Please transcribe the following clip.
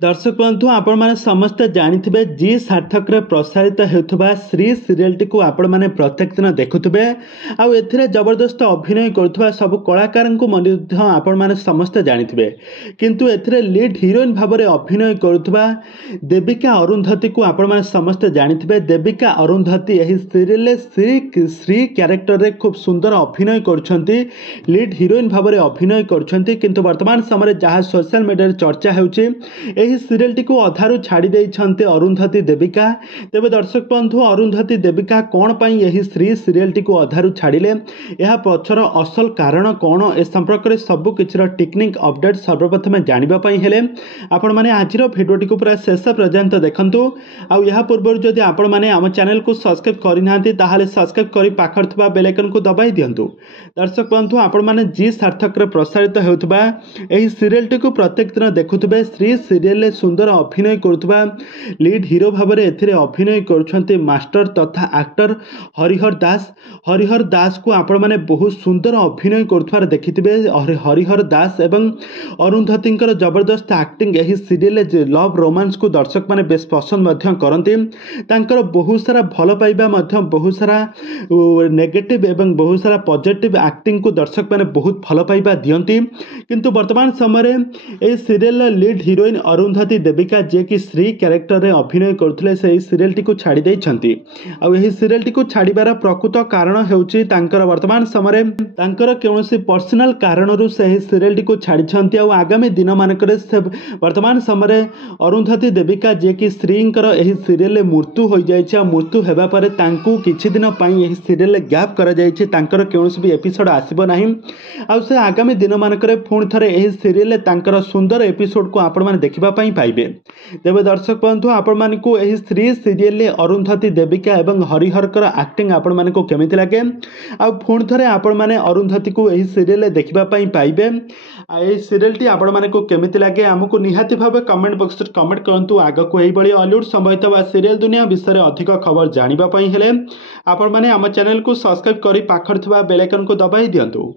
दर्शक बंधु आपण मैंने समस्ते जानिथिबे जी सार्थक रे प्रसारित हेउथबा श्री सीरियल टी को आपण मैंने प्रत्येक दिन देखुथिबे आउ एथिरे जबरदस्त अभिनय करुथबा सब कलाकार को मध्य आपण मैंने समस्ते जानिथिबे किंतु एथिरे लीड हीरोइन भाबरे अभिनय करुथबा देविका अरुंधती को आपण मैंने समस्ते जानिथिबे। देविका अरुंधती एही सीरियल रे श्री कैरेक्टर रे खूब सुंदर अभिनय करछंती, लीड हीरोइन भाबरे अभिनय करछंती किंतु वर्तमान समय जहाँ सोशल मीडिया रे चर्चा हेउची ଏହି ସିରିଏଲଟି को अधारू छाड़ी ଦେଇଛନ୍ତି अरुंधती देविका। तेबे दर्शक बंधु अरुंधती देविका कौन पाई यही श्री सीरिएलटी को अधारू छाड़िले, यह पछर असल कारण कौन ए संपर्क में सबु किछिर टेक्निक अपडेट सर्वप्रथम जानिबा पई हेले आपण माने आजिर भिडियोटी को पूरा शेष पर्यंत देखंतु। आउ यह पूर्व जदि आपण माने आम चैनल को सब्सक्राइब करि नाहंती ताहाले सब्सक्राइब करि पाखर थबा बेल आइकन को दबाई दियंतु। दर्शक बंधु आपण माने जी सार्थक रे प्रसारित हेउथबा एही सीरिएलटी को प्रत्येक दिन देखुथबे। श्री सीरियल सुंदर अभिनय करुवा लीड हीरो भाव में एथिरे अभिनय करुछंती मास्टर तथा एक्टर हरिहर दास। हरिहर दास को आपण माने बहुत सुंदर अभिनय करुवार देखिथिबे। हरिहर दास एवं अरुंधती जबरदस्त एक्टिंग एही सीरियल लव रोमांस को दर्शक माने बेस पसंद मध्य करंती। तांकर बहुत सारा भल पाइबा मध्य बहुत सारा नेगेटिव एवं बहुत सारा पॉजिटिव एक्टिंग को दर्शक माने बहुत भल पाइबा दियंती किंतु वर्तमान समय ए serial lead heroine Arundhati Devika जे कि श्री कैरेक्टर रे अभिनय करथले से सीरियल टी को छाड़ी दैछंती। आ एही सीरियल टी को छाड़ीबार प्रकृत कारण हेउची तांकर वर्तमान समय तांकर कोनोसी पर्सनल कारणरू से एही सीरियल टी को छाड़ीछंती। आ आगामी दिन मानकरे से वर्तमान समय अरुंधती देविका जे कि श्रींकर एही सीरियल रे मृत्यु होई जायछि। आ मृत्यु हेबा परे तांकू किछि दिन पई एही सीरियल रे गैप करा जायछि, तांकर कोनोसी भी एपिसोड आसीबो नाही। आ से आगामी दिन मानकरे पुणी थरे एही सीरियल रे तांकर सुंदर एपिसोड को आपण माने देखिबा पई पाइबे। तेबे दर्शक बंधु आपण मानकू एही श्री सीरियल रे अरुंधती देविका एवं हरिहरकर एक्टिंग आपण मानकू केमिति लागे आ पुणी थरे आपण माने अरुंधती को एही सीरियल रे देखिबा पई पाइबे। आ एही सीरियल टी आपण मानकू केमिति लागे हमकू निहाती भाबे कमेंट बॉक्स रे कमेंट करंतु। आगकू एही बळी हॉलीवुड संबंधित बा सीरियल दुनिया विषय रे अधिक खबर जानिबा पई हेले आपण माने हम चैनल को सब्सक्राइब करी पाखर थबा बेल आइकन को दबाई दियंतु।